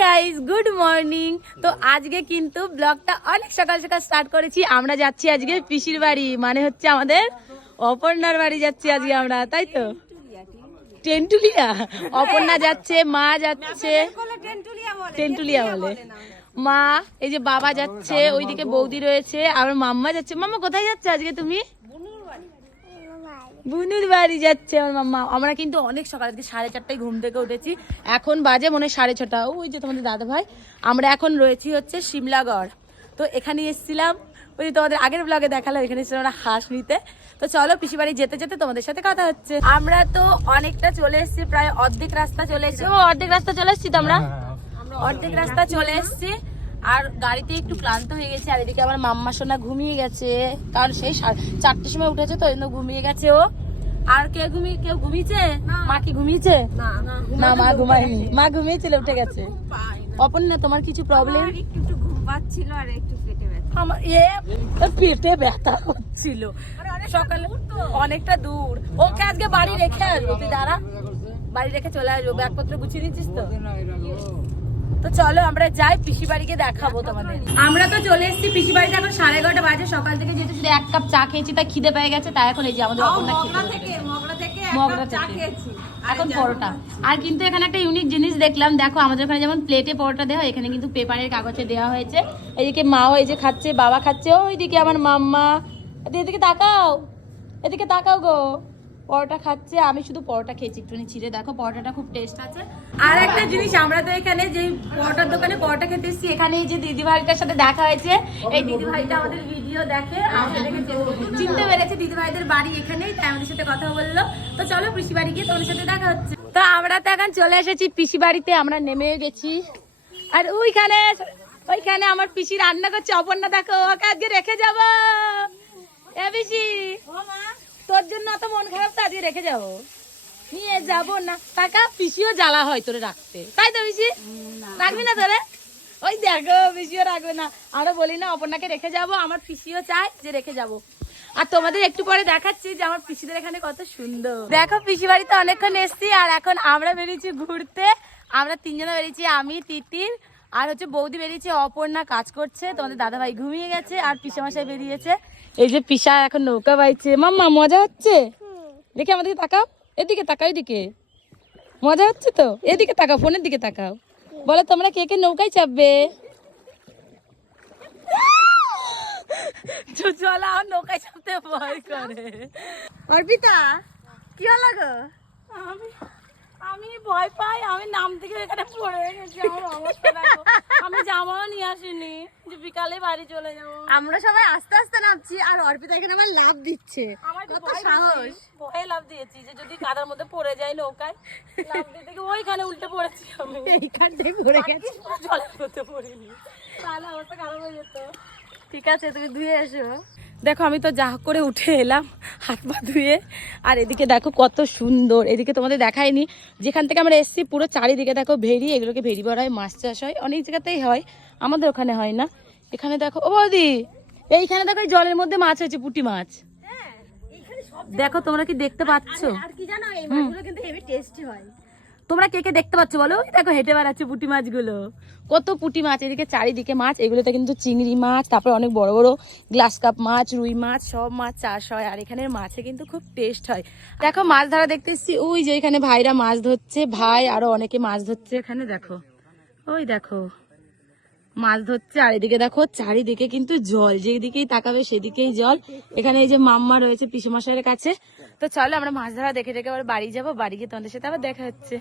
Guys good morning তো আজকে কিন্তু ব্লগটা অনেক সকাল সকাল স্টার্ট করেছি। আমরা যাচ্ছি আজকে পিসির বাড়ি মানে হচ্ছে আমাদের অপর্ণার বাড়ি যাচ্ছি আজকে আমরা তাই তো? টেন্টুলিয়া। অপর্ণা যাচ্ছে মা যাচ্ছে। টেন্টুলিয়া বলে। মা এই যে বাবা যাচ্ছে ওইদিকে বৌদি রয়েছে আর মাম্মা যাচ্ছে। মাম্মা কোথায় যাচ্ছে আজকে তুমি? বুনুর বাড়ি যাচ্ছে আমার মাম্মা। আমরা কিন্তু অনেক সকাল আজকে সাড়ে চারটায় ঘুম থেকে উঠেছি। এখন বাজে মনে হয় সাড়ে ছটা। ওই যে তোমাদের দাদা ভাই আমরা এখন রয়েছি হচ্ছে শিমলাগড়। তো এখানে এসেছিলাম। ওই যে তোমাদের আগের ব্লগে দেখালাম এখানে এসেছিলাম আমরা হাঁস নিতে। তো চলো পিসি বাড়ি যেতে যেতে তোমাদের সাথে কথা হচ্ছে। আমরা তো অনেকটা চলে এসেছি প্রায় অর্ধেক রাস্তা চলে এসেছি। ও অর্ধেক রাস্তা চলে এসেছি তো আমরা অর্ধেক রাস্তা চলে এসেছি। আর গাড়িতে একটু ক্লান্ত হয়ে গেছে আর এদিকে আমার মাম্মা সোনা ঘুমিয়ে গেছে। কারণ সেই চারটের সময় উঠেছে তো এই জন্য ঘুমিয়ে গেছে ও। আর কে ঘুমিয়ে কেউ ঘুমিয়েছে? মা কি ঘুমিয়েছে? না মা ঘুমায়নি। মা ঘুমিয়েছিল উঠে গেছে। অপর্ণা তোমার কিছু প্রবলেম একটু ঘুম পাচ্ছিল আর একটু পেটে ব্যথা। আমার এ পেটে ব্যথা সকালে অনেকটা দূর। ওকে আজকে বাড়ি রেখে আসব তুই দাঁড়া। বাড়ি রেখে চলে আসব ব্যাগপত্র গুছিয়ে নিচ্ছিস তো? তো চলো আমরা যাই পিসি বাড়িকে দেখাবো তোমাদের। আমরা তো চলে এসেছি পিসি বাড়িতে এখন সাড়ে এগারোটা বাজে সকাল থেকে যেহেতু শুধু এক কাপ চা খেয়েছি তা খিদে পেয়ে গেছে তাই এখন এই যে আমাদের অপর্ণা খেতে মগরা থেকে মগরা চা খেয়েছি। এখন পরোটা। আর কিন্তু এখানে একটা ইউনিক জিনিস দেখলাম দেখো আমাদের ওখানে যেমন প্লেটে পরোটা দেওয়া হয়, এখানে কিন্তু পেপারের কাগজে দেওয়া হয়েছে। এদিকে মাও এই যে খাচ্ছে বাবা খাচ্ছে ওইদিকে আমার মাম্মা এদিকে তাকাও এদিকে তাকাও গো। পরোটা খাচ্ছে, আমি শুধু পরোটা খেয়েছি, একটুখানি ছিঁড়ে দেখো, পরোটাটা খুব টেস্ট আছে। আর একটা জিনিস, আমরা তো এখানে যে পরোটার দোকানে পরোটা খেতে এসেছি এখানে যে দিদি ভাইটার সাথে দেখা হয়েছে, এই দিদি ভাইটা আমাদের ভিডিও দেখে চিনতে পেরেছে দিদি ভাইদের বাড়ি এখানেই, তাই আমাদের সাথে কথা বলল। তো চলো, পিসি বাড়ি গিয়ে তোমাদের সাথে দেখা হচ্ছে। তো আমরা তো এখন চলে এসেছি পিসি বাড়িতে, আমরা নেমে গেছি। আর ওইখানে ওইখানে আমার পিসি রান্না করছে, অপর্ণা দেখো, ওকে আজকে রেখে যাব। তোর জন্য অত মন খারাপ তো আজকে রেখে যাব। নিয়ে যাব না। টাকা পিসিও জ্বালা হয় তোরে রাখতে। তাই তো পিসি? রাখবি না তোরে? ওই দেখো পিসিও রাখবে না। আমরা বলি না অপর্ণাকে রেখে যাব। আমার পিসিও চায় যে রেখে যাব। আর তোমাদের একটু পরে দেখাচ্ছি যে আমার পিসিদের এখানে কত সুন্দর। দেখো পিসি বাড়িতে অনেকক্ষণ এসছি আর এখন আমরা বেরিয়েছি ঘুরতে। আমরা তিনজনে বেরিয়েছি আমি তিতির আর হচ্ছে বৌদি বেরিয়েছে অপর্ণা কাজ করছে তোমাদের দাদা ভাই ঘুমিয়ে গেছে আর পিসা মশাই বেরিয়েছে। এই যে পিসা এখন নৌকা বাইছে। মাম্মা মজা হচ্ছে? দেখে আমাদেরকে তাকাও। এদিকে তাকাও এদিকে। মজা হচ্ছে তো? এদিকে তাকাও ফোনের দিকে তাকাও। বলো তোমরা কে কে নৌকায় চাপবে? চলো আমার নৌকায় চাপতে ভয় করে। অর্পিতা কি হলো গো? আমি আমি ভয় পাই আমি নাম থেকে এখানে পড়ে গেছি আমার অবস্থা দেখো। আমি জামাও নিয়ে আসিনি যে বিকালে বাড়ি চলে যাব। আমরা সবাই আস্তে আস্তে নামছি আর অর্পিতা এখানে আমার লাভ দিচ্ছে। আমার কত সাহস। ভয়ে লাভ দিয়েছি যে যদি কাদার মধ্যে পড়ে যায় নৌকায় লাভ দিতে গিয়ে ওইখানে উল্টে পড়েছি আমি। এইখানটাই পড়ে গেছে। জলের মধ্যে পড়িনি। তাহলে অবস্থা খারাপ হয়ে যেত। ঠিক আছে তুমি ধুয়ে এসো। দেখো আমি তো যা করে উঠে এলাম হাত পা ধুয়ে। আর এদিকে দেখো কত সুন্দর। এদিকে তোমাদের দেখায়নি। যেখান থেকে আমরা এসেছি পুরো চারিদিকে দেখো ভেড়ি এগুলোকে ভেড়ি বড় হয় মাছ চাষ হয়। অনেক জায়গাতেই হয় আমাদের ওখানে হয় না। এখানে দেখো ও বৌদি এইখানে দেখো জলের মধ্যে মাছ হয়েছে পুঁটি মাছ। দেখো তোমরা কি দেখতে পাচ্ছ? আর কি জানো এই মাছগুলো কিন্তু হেভি টেস্টি হয়। তোমরা কে কে দেখতে পাচ্ছ বলো? দেখো হেঁটে বেড়াচ্ছে পুঁটি মাছগুলো। কত পুটি মাছ, এদিকে চারিদিকে মাছ, এগুলোতে কিন্তু চিংড়ি মাছ, তারপর অনেক বড় বড় গ্লাস কাপ মাছ, রুই মাছ, সব মাছ চাষ হয়, আর এখানের মাছে কিন্তু খুব টেস্ট হয়। দেখো মাছ ধরা দেখতে এসছি, ওই যে এখানে ভাইরা মাছ ধরছে, ভাই আরও অনেকে মাছ ধরছে এখানে, দেখো। ওই দেখো, মাছ ধরছে, আর এদিকে দেখো চারিদিকে কিন্তু জল, যেদিকেই তাকাবে সেদিকেই জল। এখানে এই যে মাম্মা রয়েছে পিসুমশাইয়ের কাছে। তো চলো আমরা মাছ ধরা দেখে দেখে আবার বাড়ি যাব, বাড়ি গিয়ে তোমাদের সাথে আবার দেখা হচ্ছে।